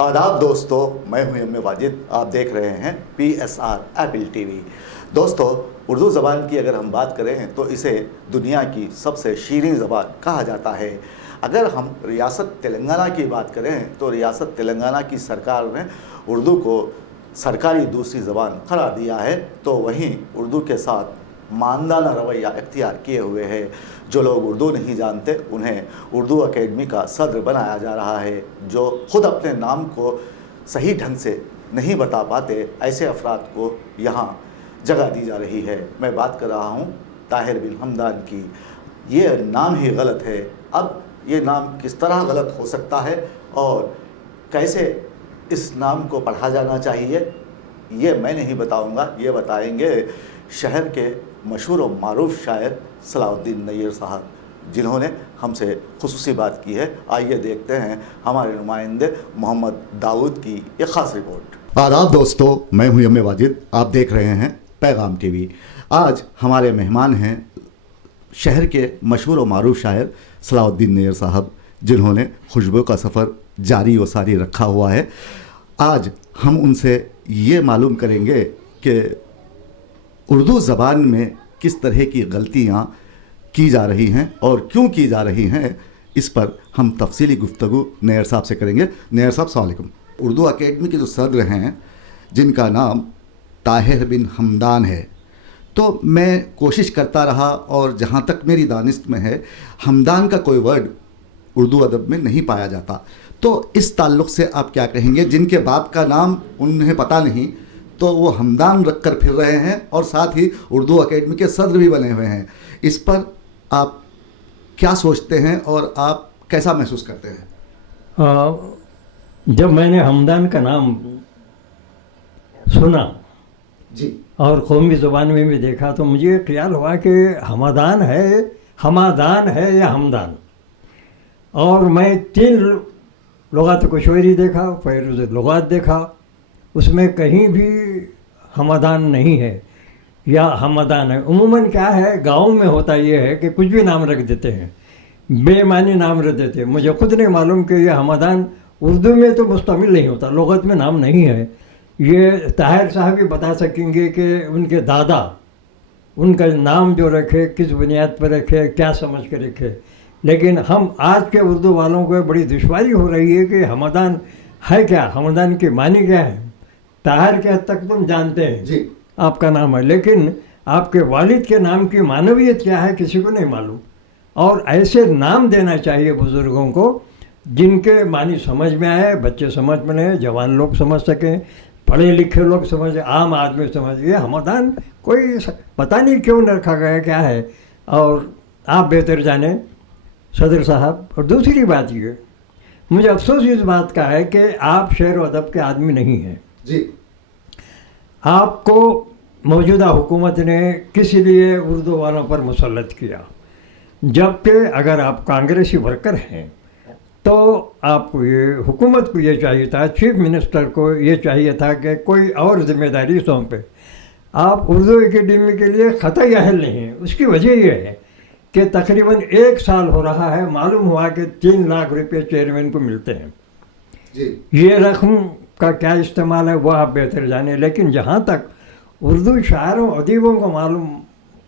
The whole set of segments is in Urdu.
آداب دوستو، میں ہوں ایم واجد، آپ دیکھ رہے ہیں PSR ایپل ٹی وی۔ دوستو، اردو زبان کی اگر ہم بات کریں تو اسے دنیا کی سب سے شیریں زبان کہا جاتا ہے۔ اگر ہم ریاست تلنگانہ کی بات کریں تو ریاست تلنگانہ کی سرکار نے اردو کو سرکاری دوسری زبان قرار دیا ہے، تو وہیں اردو کے ساتھ ماندانہ رویہ اختیار کیے ہوئے ہے۔ جو لوگ اردو نہیں جانتے انہیں اردو اکیڈمی کا صدر بنایا جا رہا ہے۔ جو خود اپنے نام کو صحیح ڈھنگ سے نہیں بتا پاتے، ایسے افراد کو یہاں جگہ دی جا رہی ہے۔ میں بات کر رہا ہوں طاہر بن حمدان کی۔ یہ نام ہی غلط ہے۔ اب یہ نام کس طرح غلط ہو سکتا ہے اور کیسے اس نام کو پڑھا جانا چاہیے، یہ میں نہیں بتاؤں گا، یہ بتائیں گے شہر کے مشہور و معروف شاعر صلاح الدین نیر صاحب، جنہوں نے ہم سے خصوصی بات کی ہے۔ آئیے دیکھتے ہیں ہمارے نمائندے محمد داؤد کی ایک خاص رپورٹ۔ آداب دوستو، میں ہوں ایم واجد، آپ دیکھ رہے ہیں پیغام ٹی وی۔ آج ہمارے مہمان ہیں شہر کے مشہور و معروف شاعر صلاح الدین نیر صاحب، جنہوں نے خوشبو کا سفر جاری و ساری رکھا ہوا ہے۔ آج ہم ان سے یہ معلوم کریں گے کہ اردو زبان میں کس طرح کی غلطیاں کی جا رہی ہیں اور کیوں کی جا رہی ہیں، اس پر ہم تفصیلی گفتگو نیر صاحب سے کریں گے۔ نیر صاحب السلام علیکم۔ اردو اکیڈمی کے جو صدر ہیں، جن کا نام طاہر بن حمدان ہے، تو میں کوشش کرتا رہا اور جہاں تک میری دانست میں ہے، حمدان کا کوئی ورڈ اردو ادب میں نہیں پایا جاتا۔ تو اس تعلق سے آپ کیا کہیں گے؟ جن کے باپ کا نام انہیں پتہ نہیں تو وہ حمدان رکھ کر پھر رہے ہیں اور ساتھ ہی اردو اکیڈمی کے صدر بھی بنے ہوئے ہیں، اس پر آپ کیا سوچتے ہیں اور آپ کیسا محسوس کرتے ہیں؟ جب میں نے حمدان کا نام سنا جی، اور قومی زبان میں بھی دیکھا تو مجھے خیال ہوا کہ حمدان ہے یا حمدان، اور میں 3 لغات کشوری دیکھا، فیروز لغات دیکھا، اس میں کہیں بھی حمدان نہیں ہے یا حمدان ہے۔ عموماً کیا ہے، گاؤں میں ہوتا یہ ہے کہ کچھ بھی نام رکھ دیتے ہیں، بے معنی نام رکھ دیتے ہیں۔ مجھے خود نہیں معلوم کہ یہ حمدان اردو میں تو مستعمل نہیں ہوتا، لغت میں نام نہیں ہے۔ یہ طاہر صاحب بھی بتا سکیں گے کہ ان کے دادا ان کا نام جو رکھے کس بنیاد پر رکھے، کیا سمجھ کے رکھے، لیکن ہم آج کے اردو والوں کو بڑی دشواری ہو رہی ہے کہ حمدان ہے کیا، حمدان کی معنی کیا ہے۔ طاہر کے حد تک تم جانتے ہیں جی، آپ کا نام ہے، لیکن آپ کے والد کے نام کی معنویت کیا ہے کسی کو نہیں معلوم۔ اور ایسے نام دینا چاہیے بزرگوں کو جن کے معنی سمجھ میں آئے، بچے سمجھ میں لیں، جوان لوگ سمجھ سکیں، پڑھے لکھے لوگ سمجھ، عام آدمی سمجھ۔ یہ حمدان کوئی پتہ نہیں کیوں رکھا گیا کیا ہے، اور آپ بہتر جانیں صدر صاحب۔ اور دوسری بات یہ، مجھے افسوس اس بات کا ہے کہ آپ شعر و ادب کے آدمی نہیں ہیں۔ جی، آپ کو موجودہ حکومت نے کس لیے اردو والوں پر مسلط کیا، جبکہ اگر آپ کانگریسی ورکر ہیں تو آپ کو یہ حکومت کو یہ چاہیے تھا، چیف منسٹر کو یہ چاہیے تھا کہ کوئی اور ذمہ داری سونپے۔ آپ اردو اکیڈمی کے لیے قطعی اہل نہیں ہیں۔ اس کی وجہ یہ ہے کہ تقریباً 1 سال ہو رہا ہے، معلوم ہوا کہ 3 لاکھ روپے چیئرمین کو ملتے ہیں۔ جی، یہ رقم کا کیا استعمال ہے وہ آپ بہتر جانیں، لیکن جہاں تک اردو شاعروں ادیبوں کو معلوم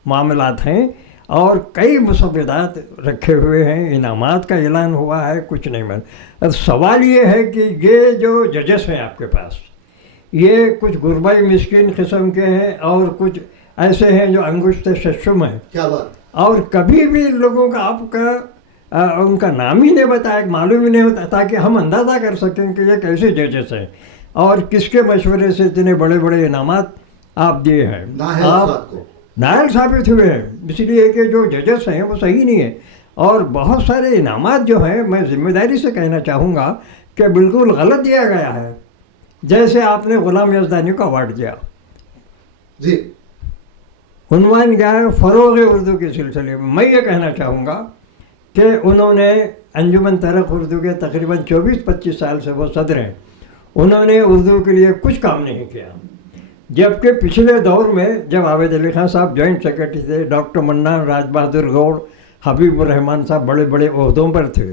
معاملات ہیں اور کئی مسودات رکھے ہوئے ہیں، انعامات کا اعلان ہوا ہے، کچھ نہیں بن۔ اب سوال یہ ہے کہ یہ جو ججز ہیں آپ کے پاس، یہ کچھ غربائی مسکین قسم کے ہیں اور کچھ ایسے ہیں جو انگشت ششم ہیں، کیا بات! اور کبھی بھی لوگوں کا آپ کا ان کا نام ہی نہیں بتایا، معلوم ہی نہیں ہوتا، تاکہ ہم اندازہ کر سکیں کہ یہ کیسے ججز ہیں اور کس کے مشورے سے اتنے بڑے بڑے انعامات آپ دیے ہیں۔ آپ نائل ثابت ہوئے ہیں، اس لیے کہ جو ججز ہیں وہ صحیح نہیں ہیں، اور بہت سارے انعامات جو ہیں میں ذمہ داری سے کہنا چاہوں گا کہ بالکل غلط دیا گیا ہے۔ جیسے آپ نے غلام یزدانی کو ایوارڈ دیا، جی، عنوان کیا ہے، فروغ اردو کے سلسلے میں یہ کہنا چاہوں گا کہ انہوں نے انجمن ترک اردو کے تقریباً 24-25 سال سے وہ صدر ہیں، انہوں نے اردو کے لیے کچھ کام نہیں کیا، جبکہ پچھلے دور میں جب عابد علی خان صاحب جوائنٹ سیکرٹری تھے، ڈاکٹر منان، راج بہادر گوڑ، حبیب الرحمان صاحب بڑے بڑے عہدوں پر تھے،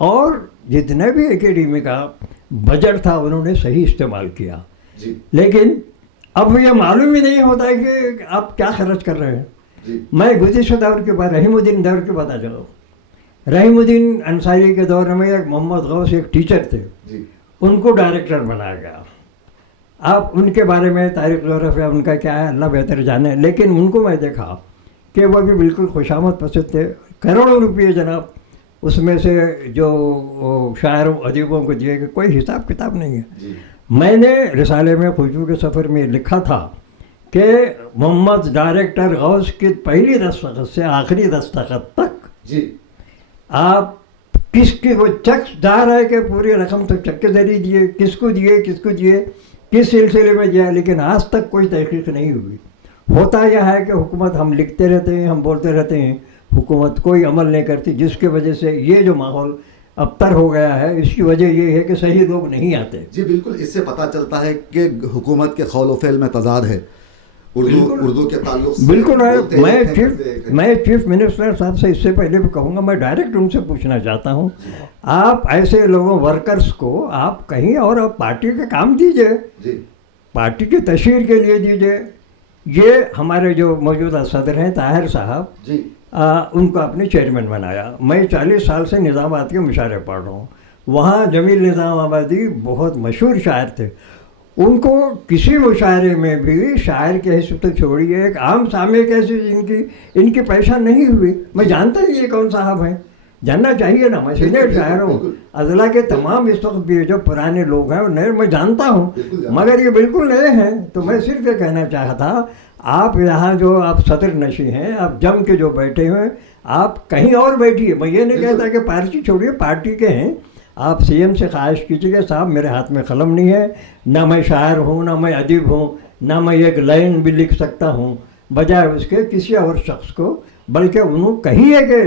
اور جتنے بھی اکیڈمی کا بجٹ تھا انہوں نے صحیح استعمال کیا. جی لیکن اب یہ معلوم ہی نہیں ہوتا ہے کہ آپ کیا خرچ کر رہے ہیں. جی میں گزشتہ دور کے بعد رحیم الدین دور کے بتا چلو. رحیم الدین انصاری کے دور میں ایک محمد غوث ایک ٹیچر تھے, جی ان کو ڈائریکٹر بنایا گیا. آپ ان کے بارے میں تاریخ جغرافیہ ان کا کیا ہے اللہ بہتر جانے, لیکن ان کو میں دیکھا کہ وہ بھی بالکل خوشامد پسند تھے. کروڑوں روپئے جناب اس میں سے جو شاعروں ادیبوں کو دیے گئے کوئی حساب کتاب نہیں ہے. جی میں نے رسالے میں خوشبو کے سفر میں لکھا تھا کہ محمد ڈائریکٹر غوث کی پہلی دستخط سے آخری دستخط تک جی آپ کس کی وہ چیک جا رہا ہے کہ پوری رقم تو چیک کے ذریعے دیے, کس کو دیے, کس سلسلے میں دیا, لیکن آج تک کوئی تحقیق نہیں ہوئی. ہوتا یہ ہے کہ حکومت ہم لکھتے رہتے ہیں, ہم بولتے رہتے ہیں, حکومت کوئی عمل نہیں کرتی, جس کی وجہ سے یہ جو ماحول ابتر ہو گیا ہے اس کی وجہ یہ ہے کہ صحیح لوگ نہیں آتے. جی بالکل, اس سے پتہ چلتا ہے کہ حکومت کے قول و فعل میں تضاد ہے. اردو کے تعلق سے بالکل ہے. میں چیف منسٹر صاحب سے اس سے پہلے بھی کہوں گا, میں ڈائریکٹ ان سے پوچھنا چاہتا ہوں, آپ ایسے لوگوں ورکرز کو آپ کہیں اور آپ پارٹی کا کام دیجئے, پارٹی کی تشہیر کے لیے دیجئے. یہ ہمارے جو موجودہ صدر ہیں طاہر صاحب, جی ان کو اپنے چیئرمین بنایا. میں 40 سال سے نظام آباد کے مشاعرے پڑھ رہا ہوں. وہاں جمیل نظام آبادی بہت مشہور شاعر تھے. ان کو کسی مشاعرے میں بھی شاعر کی حیثیت تو چھوڑیے, ایک عام سامع کی حیثیت ان کی پہچان نہیں ہوئی. میں جانتا ہی یہ کون صاحب ہیں, جاننا چاہیے نا. میں سینئر شاعر ہوں, اضلاع کے تمام اس وقت بھی جو پرانے لوگ ہیں نئے میں جانتا ہوں, مگر یہ بالکل نئے ہیں. تو میں صرف یہ کہنا چاہتا, آپ یہاں جو آپ صدر نشیں ہیں, آپ جم کے جو بیٹھے ہوئے, آپ کہیں اور بیٹھیے. میں یہ نہیں کہتا کہ پارٹی چھوڑیے, پارٹی کے ہیں. آپ سی ایم سے خواہش کیجیے کہ صاحب میرے ہاتھ میں قلم نہیں ہے, نہ میں شاعر ہوں, نہ میں ادیب ہوں, نہ میں ایک لائن بھی لکھ سکتا ہوں, بجائے اس کے کسی اور شخص کو, بلکہ انہوں کہیے کہ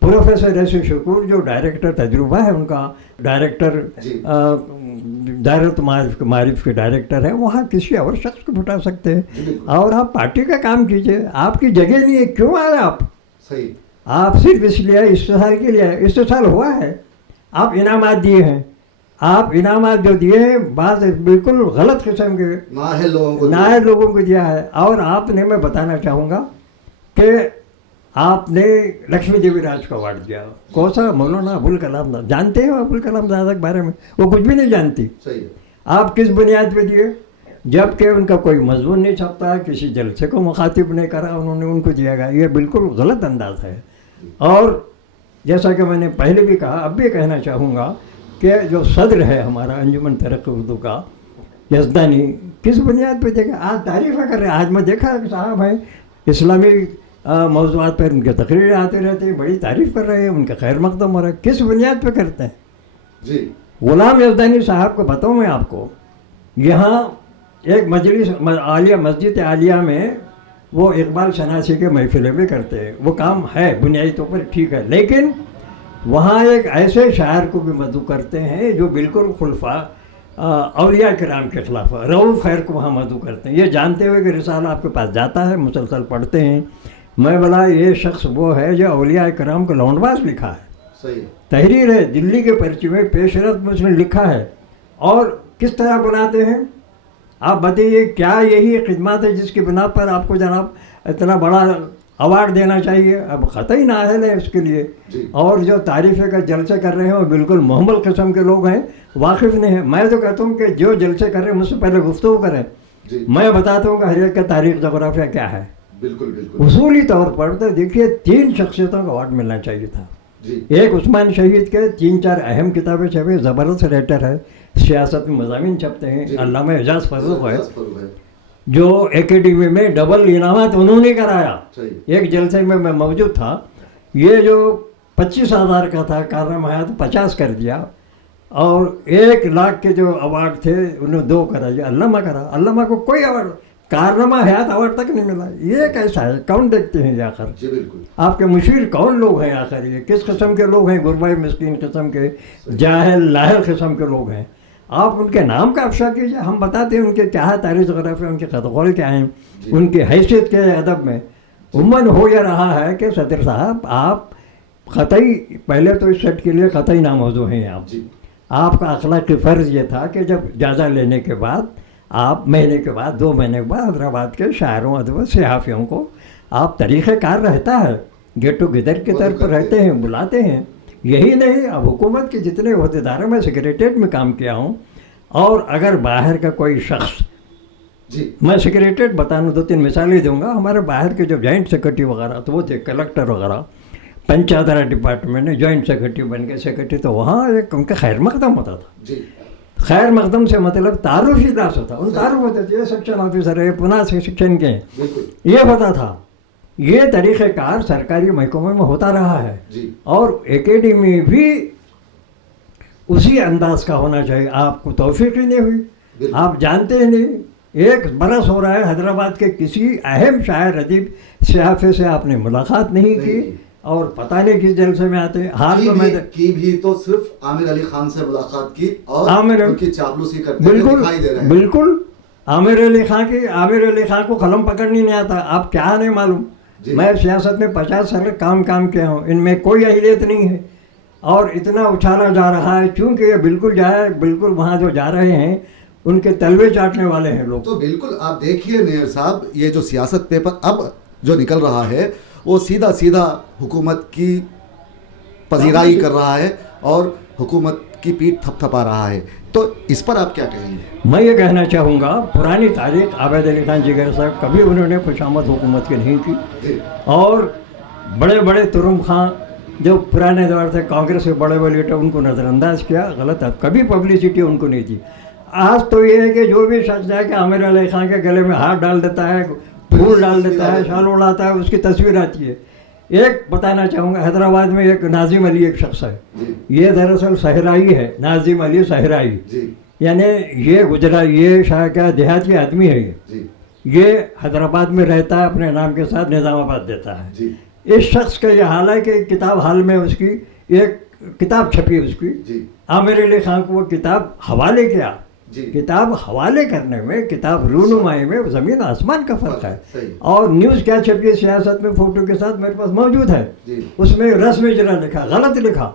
پروفیسر ایسے شکور جو ڈائریکٹر تجربہ ہے ان کا, ڈائریکٹر دائرۃ معارف کے ڈائریکٹر ہیں, وہاں کسی اور شخص کو بٹھا سکتے ہیں. اور آپ پارٹی کا کام کیجئے. آپ کی جگہ نہیں ہے, کیوں آئے آپ؟ صحیح. آپ صرف اس لیے استحصال کے لیے, استحصال ہوا ہے. آپ انعامات دیے ہیں, آپ انعامات جو دیے ہیں بعض بالکل غلط قسم کے نااہل لوگوں کو دیا ہے. اور آپ نے, میں بتانا چاہوں گا کہ آپ نے لکشمی دیوی راج کو ایوارڈ دیا. کون سا؟ مولانا ابوالکلام. جانتے ہیں ابوالکلام زادہ کے بارے میں؟ وہ کچھ بھی نہیں جانتی. آپ کس بنیاد پہ دیے؟ جب کہ ان کا کوئی مضمون نہیں چھپتا, کسی جلسے کو مخاطب نہیں کرا, انہوں نے ان کو دیا گیا. یہ بالکل غلط انداز ہے. اور جیسا کہ میں نے پہلے بھی کہا, اب بھی کہنا چاہوں گا کہ جو صدر ہے ہمارا انجمن ترقی اردو کا, یزدانی, کس بنیاد پہ دیکھا آج تعریفیں کر رہے ہیں. آج میں دیکھا کہ صاحب ہیں اسلامی موضوعات پر ان کے تقریریں آتے رہتے ہیں, بڑی تعریف کر رہے ہیں, ان کا خیر مقدم ہو رہا ہے. کس بنیاد پہ کرتے ہیں؟ جی غلام یزدانی صاحب کو بتاؤں میں آپ کو, یہاں ایک مجلس عالیہ, مسجد عالیہ میں وہ اقبال شناسی کے محفلیں بھی کرتے ہیں. وہ کام ہے بنیادی طور پر ٹھیک ہے, لیکن وہاں ایک ایسے شاعر کو بھی مدعو کرتے ہیں جو بالکل خلفاء اولیاء کرام کے خلاف ہے. رؤوف خیر کو وہاں مدعو کرتے ہیں, یہ جانتے ہوئے کہ رسالہ آپ کے پاس جاتا ہے, مسلسل پڑھتے ہیں. میں بولا یہ شخص وہ ہے جو اولیاء کرام کو لونڈ باز لکھا ہے. صحیح تحریر ہے دلی کے پرچی میں, پیش رفت میں اس نے لکھا ہے. اور کس طرح بناتے ہیں آپ بتائیے؟ کیا یہی خدمات ہے جس کی بنا پر آپ کو جناب اتنا بڑا ایوارڈ دینا چاہیے؟ اب قطعی نااہل ہے اس کے لیے. اور جو تعریفیں کا جلسے کر رہے ہیں وہ بالکل محمل قسم کے لوگ ہیں, واقف نہیں ہیں. میں تو کہتا ہوں کہ جو جلسے کر رہے ہیں مجھ سے پہلے گفتگو کریں. میں بتاتا ہوں کہ ہر ایک کا تاریخ جغرافیہ کیا ہے. بالکل بالکل. اصولی طور پر تو دیکھیے 3 شخصیتوں کا ایوارڈ ملنا چاہیے تھا. ایک عثمان شہید کے 3-4 اہم کتابیں چھپے, زبردست رائٹر ہے, سیاست میں مضامین چھپتے ہیں. علامہ اعجاز فروغ ہے جو اکیڈمی میں ڈبل انعامات انہوں نے کرایا. ایک جلسے میں موجود تھا. یہ جو 25,000 کا تھا کارنامہ حیات 50 کر دیا, اور 1 لاکھ کے جو ایوارڈ تھے انہوں 2 کرا. یہ علامہ کرا. علامہ کو کوئی ایوارڈ, کارنامہ حیات ایوارڈ تک نہیں ملا. یہ کیسا ہے؟ کون دیکھتے ہیں یہ آخر؟ جی بالکل. آپ کے مشیر کون لوگ ہیں آخر؟ یہ کس قسم کے لوگ ہیں؟ غربائی مسکین قسم کے, جاہل لاہل قسم کے لوگ ہیں. آپ ان کے نام کا افشا کیجیے, ہم بتاتے ہیں ان کے کیا ہے تاریخ جغرافیہ, ان کے خط قول کیا ہیں, ان کی حیثیت کیا ہے ادب میں. عموماً ہو یہ رہا ہے کہ صدر صاحب آپ قطعی پہلے تو اس سیٹ کے لیے قطعی ناموضوع ہیں آپ. جی آپ کا اخلاقی فرض یہ تھا کہ جب جائزہ لینے کے بعد آپ مہینے کے بعد 2 مہینے کے بعد حیدرآباد کے شاعروں ادبوں صحافیوں کو آپ طریقہ کار رہتا ہے گیٹ ٹوگیدر کی طرف رہتے ہیں بلاتے ہیں. یہی نہیں اب حکومت کے جتنے عہدیداروں میں سیکریٹریٹ میں کام کیا ہوں اور اگر باہر کا کوئی شخص جی میں سیکریٹریٹ بتانا 2-3 مثالیں دوں گا. ہمارے باہر کے جو جوائنٹ سیکرٹری وغیرہ تو وہ تھے کلکٹر وغیرہ پنچایت راج ڈپارٹمنٹ میں جوائنٹ سیکرٹری بن کے سیکرٹری تو وہاں ایک ان کا خیر مقدم ہوتا تھا. جی خیر مقدم سے مطلب تعارف ہی داس ہوتا. ان تعارف ہوتے تھے یہ سیکشن آفیسر ہے پناہ سے سیکشن کے ہیں بالکل یہ ہوتا تھا. یہ طریقہ کار سرکاری محکمے میں ہوتا رہا ہے جی اور اکیڈمی بھی اسی انداز کا ہونا چاہیے. آپ کو توفیق ہی نہیں ہوئی آپ جانتے ہی نہیں. 1 برس ہو رہا ہے حیدرآباد کے کسی اہم شاعر ادیب صحافی سے آپ نے ملاقات نہیں کی اور پتہ نہیں کس جلسے میں آتے ہیں. حال تو میں کی بھی تو صرف عامر علی خان سے ملاقات کی اور ان کی چاپلوسی کرتے ہوئے بالکل دکھائی دے رہے ہیں. بالکل عامر علی خان کو قلم پکڑنی نہیں آتا. آپ کیا نہیں معلوم میں سیاست میں 50 سال کام کیا ہوں ان میں کوئی اہلیت نہیں ہے اور اتنا اچھالا جا رہا ہے چونکہ یہ بالکل وہاں جو جا رہے ہیں ان کے تلوے چاٹنے والے ہیں لوگ. تو بالکل آپ دیکھیے نیئر صاحب یہ جو سیاست پیپر اب جو نکل رہا ہے وہ سیدھا حکومت کی پذیرائی کر رہا ہے اور حکومت کی پیٹھ تھپتھپا رہا ہے. تو اس پر آپ کیا کہیں گے؟ میں یہ کہنا چاہوں گا پرانی تاریخ عابد علی خان جگر صاحب کبھی انہوں نے خوشامد حکومت کی نہیں کی اور بڑے ترم خان جو پرانے دور سے کانگریس کے بڑے لیڈر ان کو نظر انداز کیا غلط ہے. کبھی پبلسٹی ان کو نہیں دی. آج تو یہ ہے کہ جو بھی شخص جائے کہ عامر علی خان کے گلے میں ہاتھ ڈال دیتا ہے پھول ڈال دیتا ہے شال اڑاتا ہے اس کی تصویر آتی ہے. ایک بتانا چاہوں گا حیدرآباد میں ایک ناظم علی ایک شخص ہے یہ دراصل صحرائی ہے. ناظم علی صحرائی یعنی یہ شاید کیا دیہاتی آدمی ہے. یہ حیدرآباد میں رہتا ہے اپنے نام کے ساتھ نظام آباد دیتا ہے. اس شخص کا یہ حال ہے کہ کتاب حال میں اس کی ایک کتاب چھپی اس کی عامر علی خان کو وہ کتاب حوالے کیا. کتاب حوالے کرنے میں کتاب رونمائی میں زمین آسمان کا فرق ہے. اور نیوز کیا چھپی ہے سیاست میں فوٹو کے ساتھ میرے پاس موجود ہے. اس میں رسم اجرا لکھا غلط لکھا.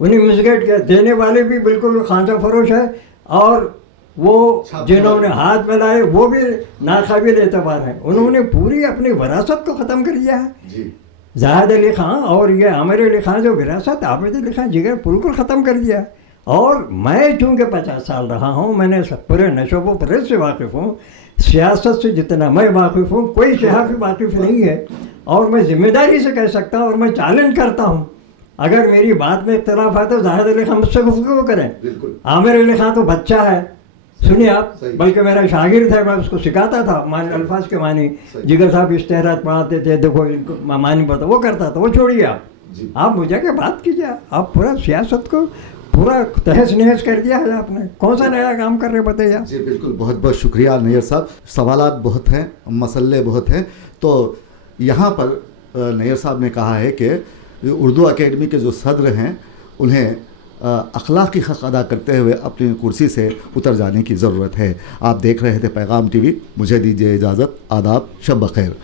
انہیں مسگیٹ کیا. دینے والے بھی بالکل خانچہ فروش ہے اور وہ جنہوں نے ہاتھ میں لائے وہ بھی ناقابل اعتبار ہیں. انہوں نے پوری اپنی وراثت کو ختم کر دیا ہے. زاہد علی خان اور یہ عامر علی خان جو وراثت عابد علی خان جگر بالکل ختم کر دیا. اور میں چونکہ 50 سال رہا ہوں میں نے پورے نشو و فریب سے واقف ہوں. سیاست سے جتنا میں واقف ہوں کوئی صحافی واقف نہیں ہے اور میں ذمہ داری سے کہہ سکتا ہوں اور میں چیلنج کرتا ہوں اگر میری بات میں اختلاف ہے تو زاہد علی خان مجھ سے گفتگو کریں. عامر علی خان تو بچہ ہے سنیے آپ بلکہ میرا شاگرد ہے میں اس کو سکھاتا تھا الفاظ کے معنی. جگر صاحب اشتہارات پڑھاتے تھے دیکھو ان کو معنی پڑھتا وہ کرتا تھا. وہ چھوڑیے آپ مجھے کہ بات کیجیے. آپ پورا سیاست کو پورا تہس نہس کر دیا ہے آپ نے. کون سا نیا کام کر رہے بتائیے. جی بالکل بہت شکریہ نیئر صاحب. سوالات بہت ہیں مسئلے بہت ہیں. تو یہاں پر نیئر صاحب نے کہا ہے کہ اردو اکیڈمی کے جو صدر ہیں انہیں اخلاقی حق ادا کرتے ہوئے اپنی کرسی سے اتر جانے کی ضرورت ہے. آپ دیکھ رہے تھے پیغام ٹی وی. مجھے دیجیے اجازت. آداب. شب بخیر.